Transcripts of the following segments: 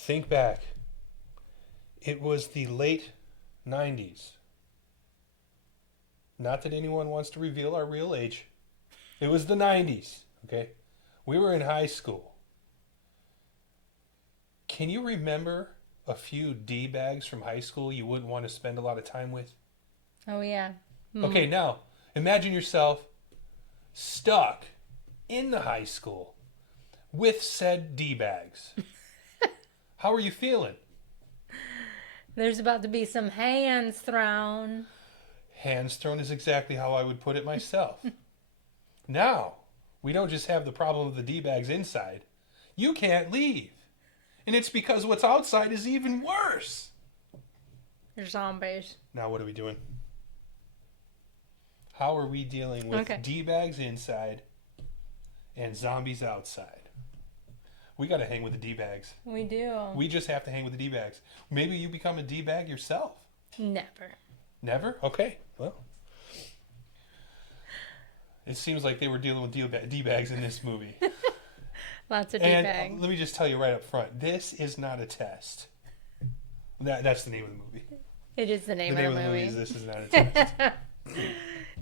Think back. It was the late 90s. Not that anyone wants to reveal our real age. It was the 90s, okay? We were in high school. Can you remember a few D-bags from high school you wouldn't want to spend a lot of time with? Oh, yeah. Okay, now, imagine yourself stuck in the high school with said D-bags. How are you feeling? There's about to be some hands thrown. Hands thrown is exactly how I would put it myself. Now, we don't just have the problem of the D-bags inside. You can't leave. And it's because what's outside is even worse. They're zombies. Now what are we doing? How are we dealing with D-bags inside and zombies outside? We got to hang with the D-bags. We do. We just have to hang with the D-bags. Maybe you become a D-bag yourself. Never. Never? Okay. Well, it seems like they were dealing with D-bags in this movie. Lots of And D-bags. let me just tell you right up front, this is not a test. That's the name of the movie. It is the name of the movie. Is This Is Not a Test.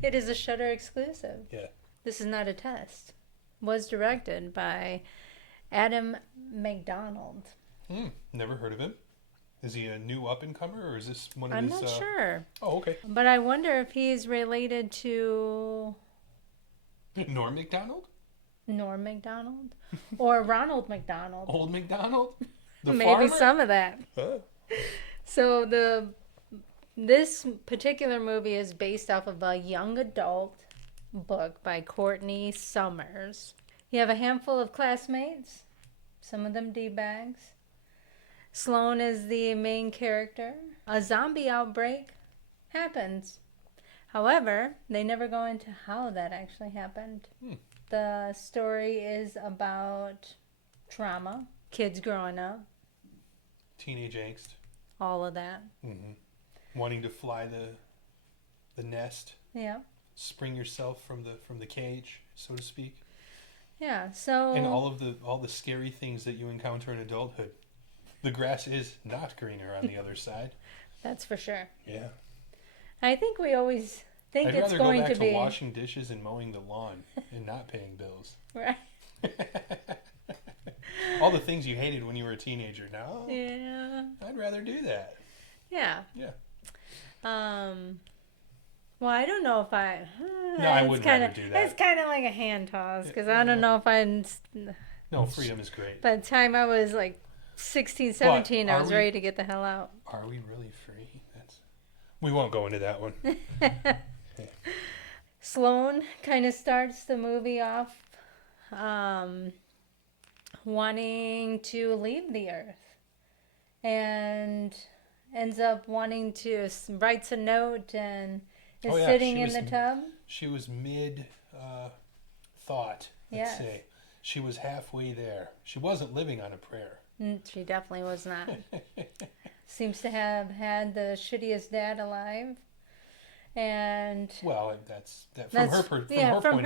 It is a Shudder exclusive. Yeah. This is not a test. Was directed by Adam McDonald. Never heard of him. Is he a new up-and-comer, or is this one of I'm his... not sure. Oh, okay. But I wonder if he's related to Norm McDonald? Norm McDonald or Ronald McDonald. Old McDonald? The Maybe farmer? some of that. Huh. So this particular movie is based off of a young adult book by Courtney Summers. You have a handful of classmates, some of them D-bags. Sloane is the main character. A zombie outbreak happens. However, they never go into how that actually happened. The story is about trauma, kids growing up, Teenage angst. all of that. Wanting to fly the nest. Yeah. Spring yourself from the cage, so to speak. Yeah, so... And all the scary things that you encounter in adulthood. The grass is not greener on the other side. That's for sure. Yeah. I think we always think I'd it's rather going go back to be... washing dishes and mowing the lawn and not paying bills. Right. All the things you hated when you were a teenager. Now, Yeah. I'd rather do that. Yeah. Yeah. Well, I don't know if I... No, I wouldn't rather do that. It's kind of like a hand toss, because I don't know if I... No, freedom is great. By the time I was like 16, 17, But I was ready to get the hell out. Are we really free? We won't go into that one. Sloane kind of starts the movie off wanting to leave the earth and ends up wanting to writes a note and is sitting in the tub. She was mid thought, let's say. She was halfway there. She wasn't living on a prayer. She definitely was not. Seems to have had the shittiest dad alive. And well, that's from her point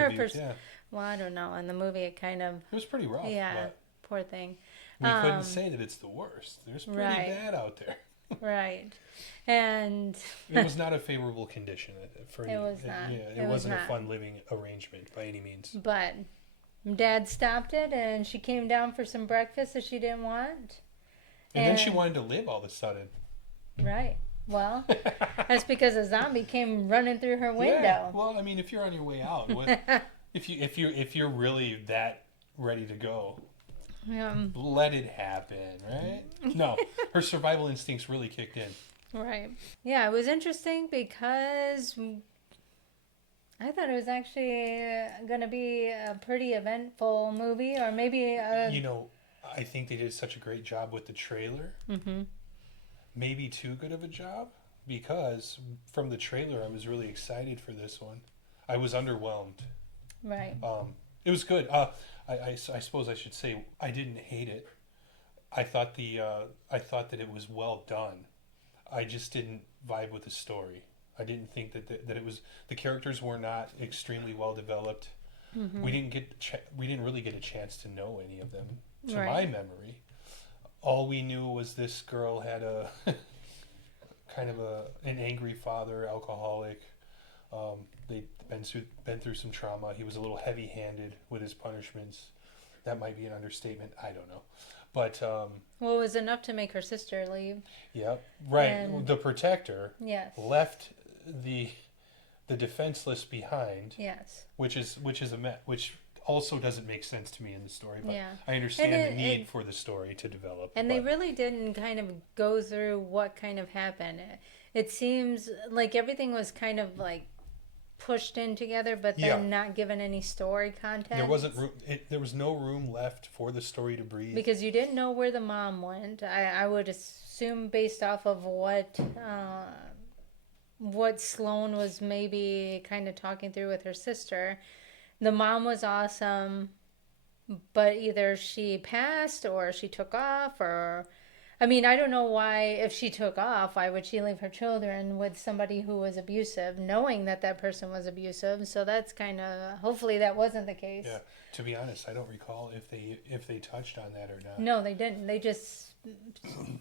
of view. Yeah. Well, I don't know. In the movie, it kind of... It was pretty rough. Yeah, poor thing. We couldn't say that it's the worst. There's pretty bad out there. Right. And... It was not a favorable condition for you. It was not. Yeah, it wasn't a fun living arrangement by any means. But Dad stopped it, and she came down for some breakfast that she didn't want. And then she wanted to live all of a sudden. Right. Well, that's because a zombie came running through her window. Yeah. Well, I mean, if you're on your way out, if you're really that ready to go, let it happen, right? No, her survival instincts really kicked in. Right. Yeah, it was interesting because I thought it was actually going to be a pretty eventful movie, or maybe I think they did such a great job with the trailer. Maybe too good of a job, because from the trailer I was really excited for this one. I was underwhelmed. Right. It was good. I suppose I should say I didn't hate it. I thought that it was well done. I just didn't vibe with the story. I didn't think that it was, the characters were not extremely well developed. We didn't really get a chance to know any of them, to my memory. all we knew was this girl had a kind of an angry father, alcoholic. They'd been through some trauma. He was a little heavy-handed with his punishments. That might be an understatement. I don't know. But well, it was enough to make her sister leave. Yep. Right. And, the protector yes. left the defenseless behind. Yes. Which also doesn't make sense to me in the story, but yeah. I understand the need for the story to develop. And they really didn't kind of go through what kind of happened. It seems like everything was kind of like pushed in together, but then not given any story content. There wasn't room. There was no room left for the story to breathe because you didn't know where the mom went. I would assume based off of what Sloane was maybe kind of talking through with her sister. The mom was awesome, but either she passed or she took off, or I mean, I don't know why, if she took off, why would she leave her children with somebody who was abusive, knowing that that person was abusive? So that's kind of, hopefully that wasn't the case. Yeah, to be honest, I don't recall if they touched on that or not. No, they didn't. They just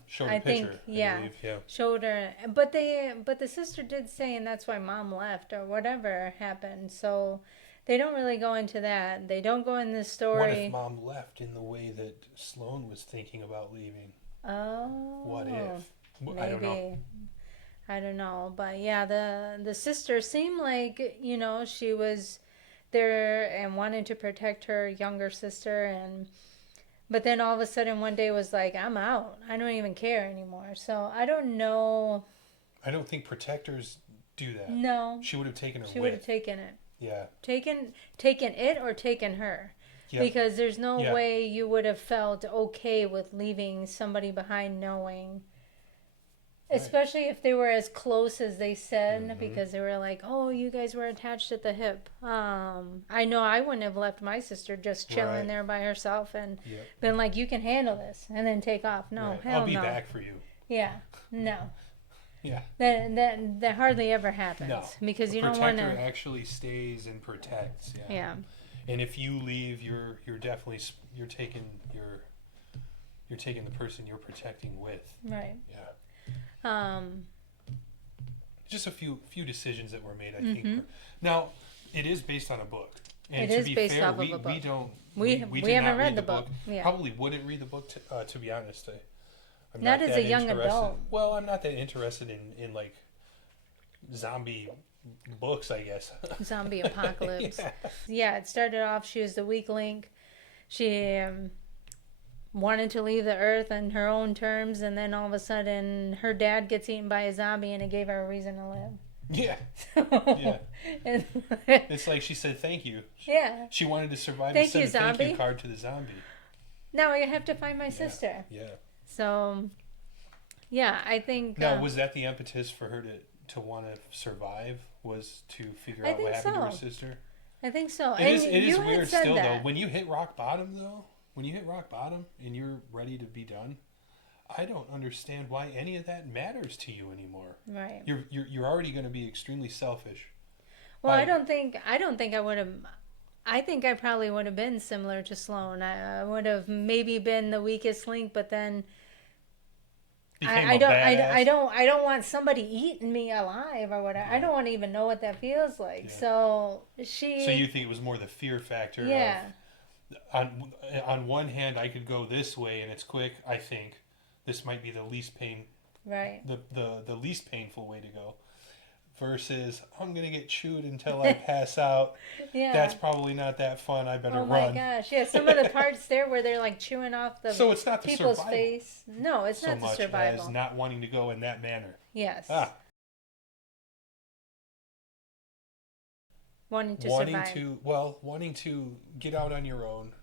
showed a picture. I believe. Yeah, showed her. But the sister did say, and that's why mom left or whatever happened. So they don't really go into that. They don't go in this story. What if mom left in the way that Sloane was thinking about leaving? Oh, what if? Maybe. I don't know. But yeah, the sister seemed like, she was there and wanted to protect her younger sister, but then all of a sudden one day was like, I'm out. I don't even care anymore. So I don't know. I don't think protectors do that. No. She would have taken her. She would have taken it. Yeah. Taken it or taken her. Yep. Because there's no way you would have felt okay with leaving somebody behind knowing. Right. Especially if they were as close as they said, because they were like, oh, you guys were attached at the hip. I know I wouldn't have left my sister just chilling there by herself and been like, you can handle this, and then take off. No, hell no. I'll be back for you. Yeah, no. Yeah. That hardly ever happens. No. Because you don't want to. Protector actually stays and protects. Yeah. And if you leave, you're definitely taking the person you're protecting with. Right. Yeah. Just a few decisions that were made, I think. Now, it is based on a book. And it is based off of a book. We haven't read the book. Yeah. Probably wouldn't read the book to be honest. I'm not as a young adult. Well, I'm not that interested in like zombie books, I guess. Zombie apocalypse. Yeah, it started off, she was the weak link. She wanted to leave the earth on her own terms, and then all of a sudden her dad gets eaten by a zombie, and it gave her a reason to live. Yeah. Yeah. It's like she said thank you. Yeah. She wanted to survive and send a thank you card to the zombie. Now I have to find my sister. Yeah. So, yeah, I think... Now, was that the impetus for her to want to survive, was to figure out what happened to her sister? I think so. It is weird still, though. When you hit rock bottom, and you're ready to be done, I don't understand why any of that matters to you anymore. Right. You're already going to be extremely selfish. Well, I don't think I would have... I think I probably would have been similar to Sloane. I would have maybe been the weakest link, but then... I don't want somebody eating me alive or whatever. Yeah. I don't want to even know what that feels like. Yeah. So you think it was more the fear factor? Yeah. On one hand, I could go this way and it's quick. I think this might be the least pain. Right. The least painful way to go. Versus, I'm gonna get chewed until I pass out. Yeah. That's probably not that fun. I better run. Oh my gosh! Yeah, some of the parts there where they're like chewing off the so it's not people's the face. No, it's not the survival. So much as not wanting to go in that manner. Yes. Wanting to survive. Wanting to get out on your own.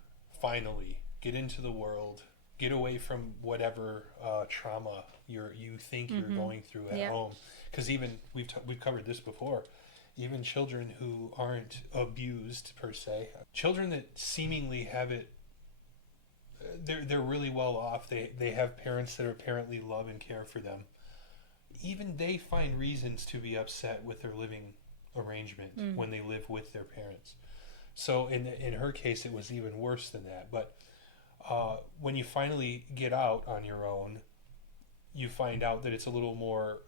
Finally, get into the world. Get away from whatever trauma you think you're going through at home. Because even we've covered this before, even children who aren't abused per se, children that seemingly have it, they're really well off. They have parents that apparently love and care for them. Even they find reasons to be upset with their living arrangement when they live with their parents. So in her case, it was even worse than that. But when you finally get out on your own, you find out that it's a little more.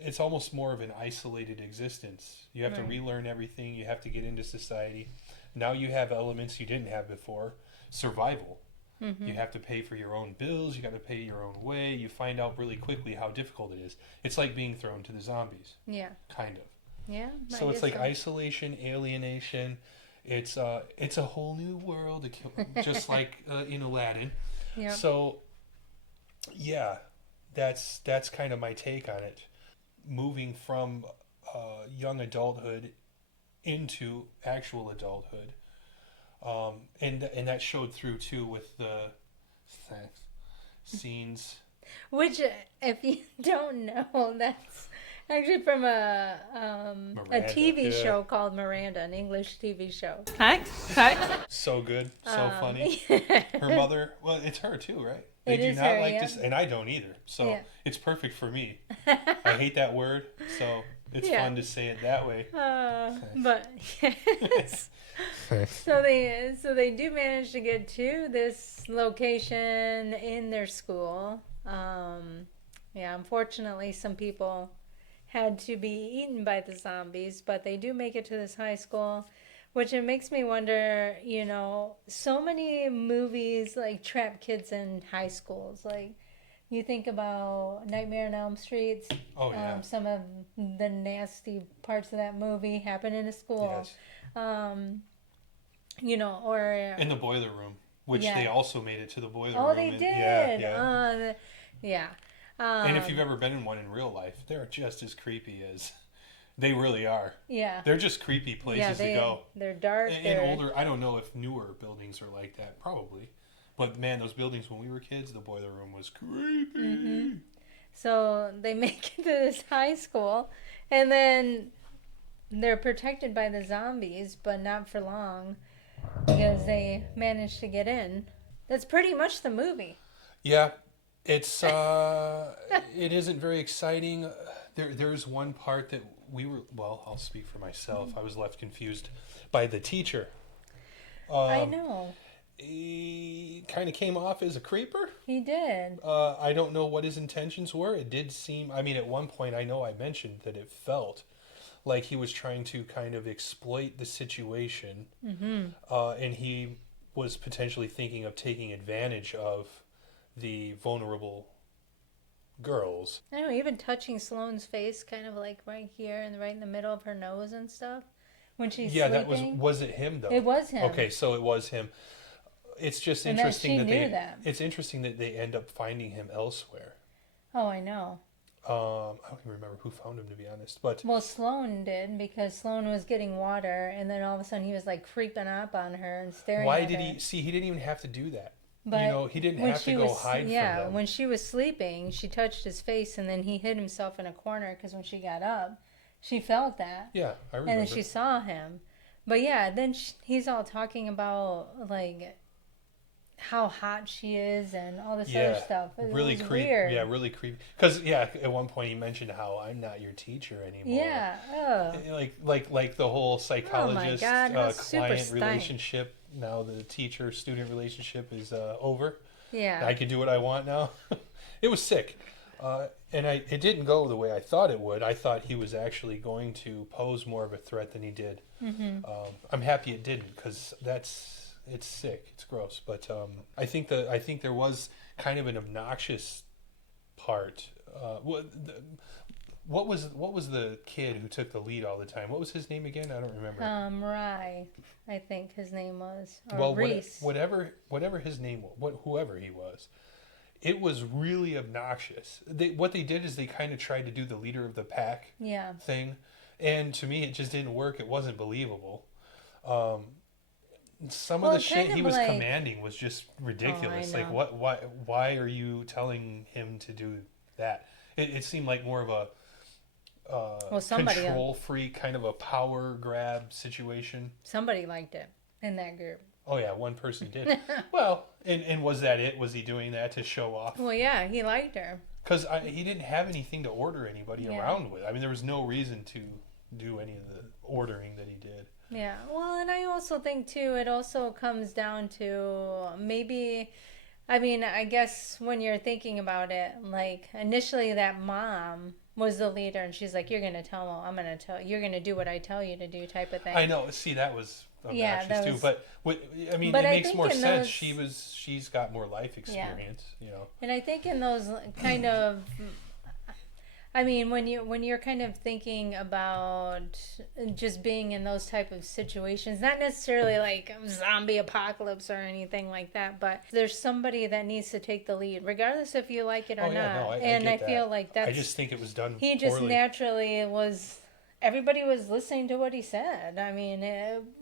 It's almost more of an isolated existence. You have to relearn everything. You have to get into society. Now you have elements you didn't have before. Survival. Mm-hmm. You have to pay for your own bills. You got to pay your own way. You find out really quickly how difficult it is. It's like being thrown to the zombies. Yeah. Kind of. Yeah. So it's like isolation, alienation. It's a whole new world, just like in Aladdin. Yeah. So, yeah, that's kind of my take on it. Moving from young adulthood into actual adulthood, and that showed through too with the scenes. Which, if you don't know, that's actually from a TV show called Miranda, an English TV show. Hi. So good, so funny. Her mother, well, it's her too, right? They do not her, like this, and I don't either. So it's perfect for me. I hate that word, so it's fun to say it that way. But yes. So they do manage to get to this location in their school. Unfortunately, some people had to be eaten by the zombies, but they do make it to this high school. Which it makes me wonder, so many movies like trap kids in high schools. Like, you think about Nightmare on Elm Street. Oh, yeah. Some of the nasty parts of that movie happen in a school. Yes. Or... In the boiler room, which they also made it to the boiler room. Oh, they did? Yeah. And if you've ever been in one in real life, they're just as creepy as... They really are. Yeah. They're just creepy places to go. They're dark. And older, I don't know if newer buildings are like that. Probably. But man, those buildings when we were kids, the boiler room was creepy. Mm-hmm. So they make it to this high school. And then they're protected by the zombies, but not for long. Because they manage to get in. That's pretty much the movie. Yeah. It's, it isn't very exciting. There's one part that I'll speak for myself. I was left confused by the teacher. I know. He kind of came off as a creeper. He did. I don't know what his intentions were. It did seem, at one point I know I mentioned that it felt like he was trying to kind of exploit the situation. Mm-hmm. And he was potentially thinking of taking advantage of the vulnerable girls. I know, even touching Sloane's face, kind of like right here and right in the middle of her nose and stuff when she's sleeping. That was it him though? It was him. Okay, so it was him. It's just interesting it's interesting that they end up finding him elsewhere. Oh, I know. I don't even remember who found him, to be honest. But Sloane did, because Sloane was getting water, and then all of a sudden he was like creeping up on her and staring at her. Why did he? See, he didn't even have to do that. But he didn't have to go hide from them. Yeah, when she was sleeping, she touched his face, and then he hid himself in a corner, because when she got up, she felt that. Yeah, I remember. And then she saw him. But yeah, then he's all talking about, like, how hot she is and all this other stuff. It really was creepy. Weird. Yeah, really creepy. Because, at one point he mentioned how I'm not your teacher anymore. Yeah. Like the whole psychologist client relationship. Now the teacher-student relationship is over. Yeah. I can do what I want now. It was sick. And it didn't go the way I thought it would. I thought he was actually going to pose more of a threat than he did. Mm-hmm. I'm happy it didn't, because it's sick. It's gross. But I think there was kind of an obnoxious part. What was the kid who took the lead all the time? What was his name again? I don't remember. Rye, I think his name was. Or Reese. Whatever his name was, whoever he was, it was really obnoxious. What they did is they kind of tried to do the leader of the pack thing, and to me it just didn't work. It wasn't believable. Some of the shit he was commanding was just ridiculous. Like, why are you telling him to do that? It seemed like more of a control freak, kind of a power grab situation. Somebody liked it in that group. Oh yeah, one person did. Well, and was that it? Was he doing that to show off? Well, yeah, he liked her. Because he didn't have anything to order anybody around with. There was no reason to do any of the ordering that he did. Yeah. Well, and I also think too, it also comes down to maybe, I mean, I guess when you're thinking about it, like initially that mom was the leader and she's like, you're going to tell him, I'm going to tell, you're going to do what I tell you to do type of I thing. know. See, that was Yeah, obnoxious that too. was, But I mean, but it I makes think more in sense. those, She's got more life yeah. experience. You know. And I think in those kind of, I mean, when you're kind of thinking about just being in those type of situations, not necessarily like zombie apocalypse or anything like that, but there's somebody that needs to take the lead, regardless if you like it or Oh yeah, not. no, I And I get feel that. like I that's just think it was done he just poorly. naturally was. Everybody was listening to what he said. I mean,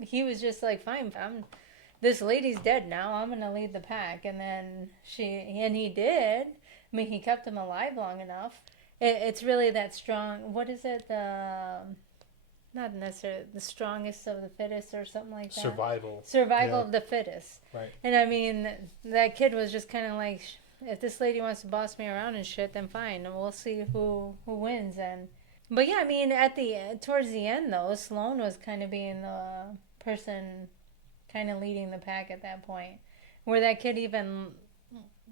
he was just like, "Fine, this lady's dead now. I'm gonna lead the pack." And then he did. I mean, he kept him alive long enough. It's really that strong. What is it? The not necessarily the strongest of the fittest or something like that. Survival. Survival Yeah. of the fittest. Right. And I mean, that kid was just kind of like, if this lady wants to boss me around and shit, then fine, and we'll see who wins. And but yeah, I mean, towards the end though, Sloane was kind of being the person, kind of leading the pack at that point, where that kid even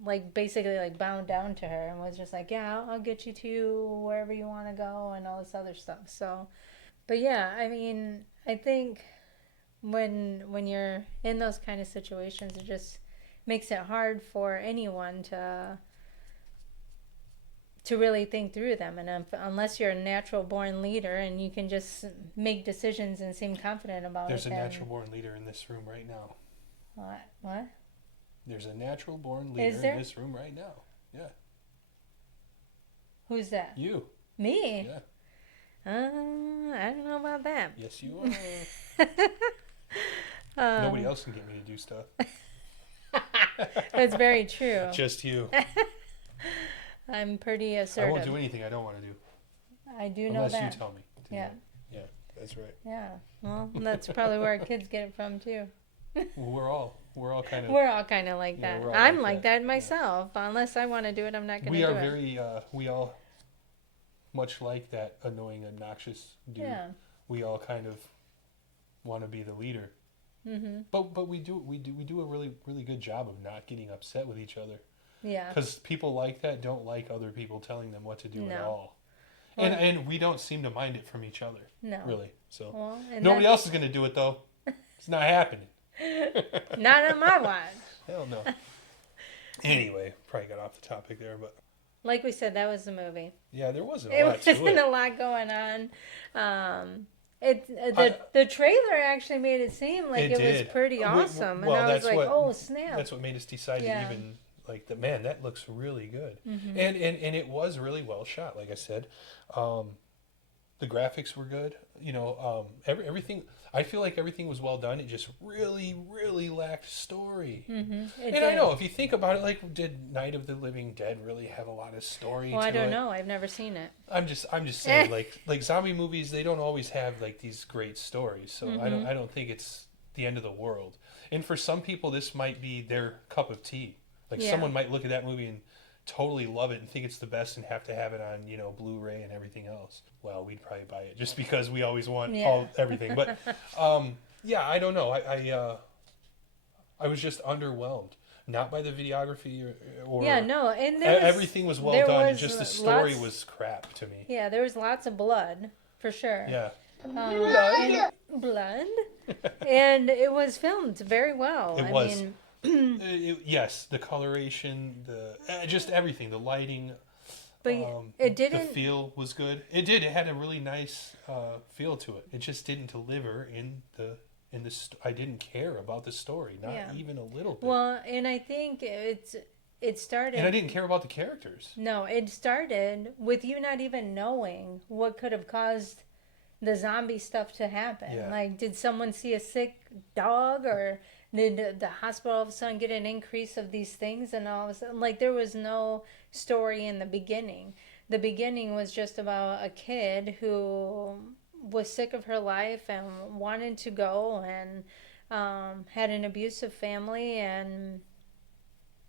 like basically like bowed down to her and was just like, yeah, I'll get you to wherever you want to go and all this other stuff. So, but yeah, I mean, I think when you're in those kind of situations, it just makes it hard for anyone to really think through them. And unless you're a natural born leader and you can just make decisions and seem confident about There's it. There's a natural born leader in this room right now. What? There's a natural born leader in this room right now. Yeah. Who's that? You. Me? Yeah. I don't know about that. Yes, you are. Nobody else can get me to do stuff. That's very true. Just you. I'm pretty assertive. I won't do anything I don't want to do. I do know that. Unless you tell me. Yeah. Yeah, that's right. Yeah. Well, that's probably where kids get it from too. Well, we're all kind of like that. we're all I'm like like that myself. Yeah. Unless I want to do it, I'm not going to do it. We are very we all much like that annoying, obnoxious dude. Yeah. We all kind of want to be the leader. Mm-hmm. But we do a really good job of not getting upset with each other. Yeah. Because people like that don't like other people telling them what to do at all. Well, and we don't seem to mind it from each other. No. Really. So well, nobody else is going to do it though. It's not happening. Not on my watch. Hell no. Anyway, probably got off the topic there, but like we said, that was the movie. Yeah, there wasn't a lot to it. Wasn't a lot going on. The trailer actually made it seem like it was pretty awesome, and I was like, "Oh snap!" That's what made us decide to even like the man. That looks really good, mm-hmm. and it was really well shot. Like I said, the graphics were good. You know, everything. I feel like everything was well done. It just really lacked story. Mm-hmm. I know if you think about it, like, did Night of the Living Dead really have a lot of story? Well, I don't know. I've never seen it. I'm just saying, like zombie movies, they don't always have like these great stories. So mm-hmm. I don't think it's the end of the world. And for some people, this might be their cup of tea. Like someone might look at that movie and totally love it and think it's the best and have to have it on, you know, Blu-ray and everything else. Well, we'd probably buy it just because we always want everything. But yeah, I don't know. I was just underwhelmed. Not by the videography or and everything was well done. And just the story was crap to me. Yeah, there was lots of blood for sure. Yeah, blood, and it was filmed very well. It was. Yes, the coloration, just everything, the lighting. But it didn't. The feel was good. It did. It had a really nice feel to it. It just didn't deliver in the. I didn't care about the story, not even a little bit. Well, and I think it started. And I didn't care about the characters. No, it started with you not even knowing what could have caused the zombie stuff to happen. Yeah. Like, did someone see a sick dog, or did the hospital all of a sudden get an increase of these things? And all of a sudden, like, there was no story in the beginning. The beginning was just about a kid who was sick of her life and wanted to go, and had an abusive family, and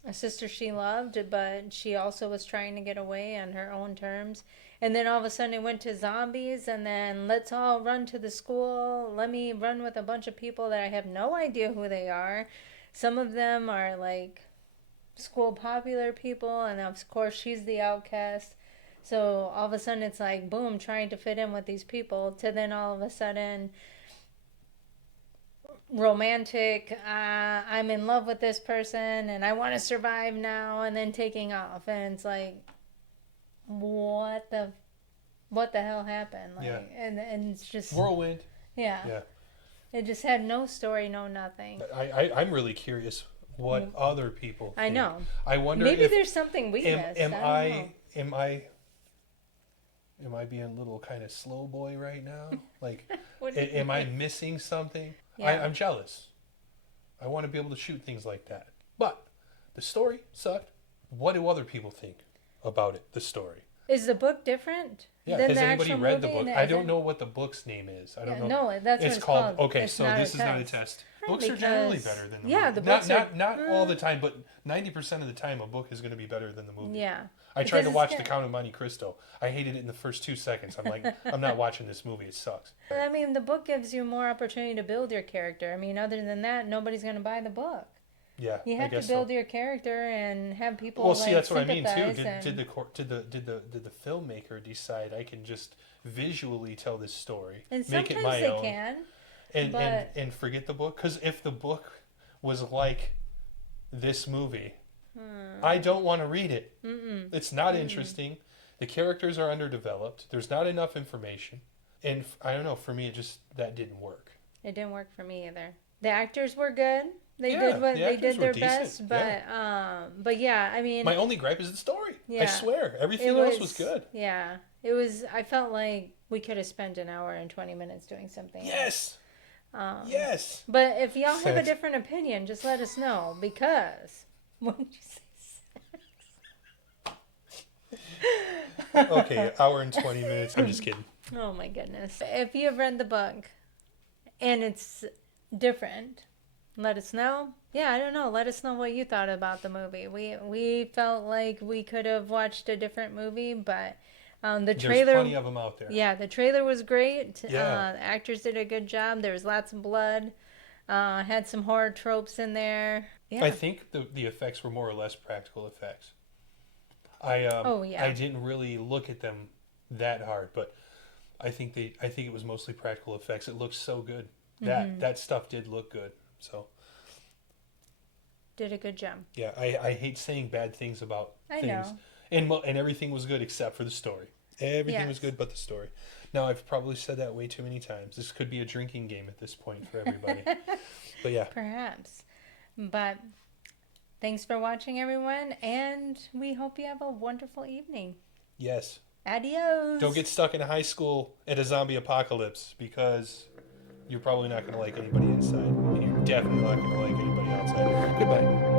a sister she loved, but she also was trying to get away on her own terms. And then all of a sudden it went to zombies, and then let's all run to the school. Let me run with a bunch of people that I have no idea who they are. Some of them are like school popular people, and of course she's the outcast. So all of a sudden it's like, boom, trying to fit in with these people, to then all of a sudden romantic, I'm in love with this person and I want to survive now, and then taking off. And it's like, what the hell happened? Like, Yeah. And it's just Whirlwind. yeah. Yeah. It just had no story, no nothing. I'm really curious what other people think. I know. I wonder Maybe if there's something we missed. am I don't know. am I being a little kind of slow boy right now? Like, What do you am I mean? missing something? Yeah. I'm jealous. I want to be able to shoot things like that. But the story sucked. What do other people think about it? The story. Is the book different? Yeah. than Has the anybody actual read the movie? book? And I is don't it- know what the book's name is. I don't know. No, that's what It's called. Okay, It's so not this a is not a test. test. Right, Books are generally because- better than the yeah, movie. the books are- not all the time, but 90% of the time, a book is going to be better than the movie. Yeah. I tried to Because watch it's The Count of Monte Cristo. I hated it in the first 2 seconds. I'm like, I'm not watching this movie. It sucks. I mean, the book gives you more opportunity to build your character. I mean, other than that, nobody's going to buy the book. Yeah, You I have to guess build so. your character and have people. Well, see, like, that's what I mean too. sympathize Did and- the filmmaker decide I can just visually tell this story, And make it sometimes my they own, can. and but- forget the book? Because if the book was like this movie, I don't want to read it. It's not interesting. The characters are underdeveloped. There's not enough information, and I don't know. For me, that didn't work. It didn't work for me either. The actors were good. They Yeah, did what the they actors did were their decent, best, but yeah, I mean, My only gripe is the story. I Yeah. swear, everything else was good. Yeah, it was. I felt like we could have spent an hour and 20 minutes doing something else. Yes. Yes. But if y'all have a Thanks. different opinion, just let us know, because what did you say? Okay, hour and 20 minutes. I'm just kidding. Oh my goodness. If you have read the book and it's different, let us know. Yeah, I don't know. Let us know what you thought about the movie. We felt like we could have watched a different movie, but the There's trailer. plenty of them out there. Yeah, the trailer was great. Yeah. The actors did a good job. There was lots of blood. Had some horror tropes in there. Yeah. I think the effects were more or less practical effects. Oh, yeah. I didn't really look at them that hard, but I think it was mostly practical effects. It looked so good. That stuff did look good. So Did a good job. yeah, I hate saying bad things about I things. know. And everything was good except for the story. Everything was Yes. good but the story. Now, I've probably said that way too many times. This could be a drinking game at this point for everybody. But yeah. Perhaps. But thanks for watching, everyone, and we hope you have a wonderful evening. Yes. Adios. Don't get stuck in high school at a zombie apocalypse, because you're probably not going to like anybody inside, and you're definitely not going to like anybody outside. Goodbye.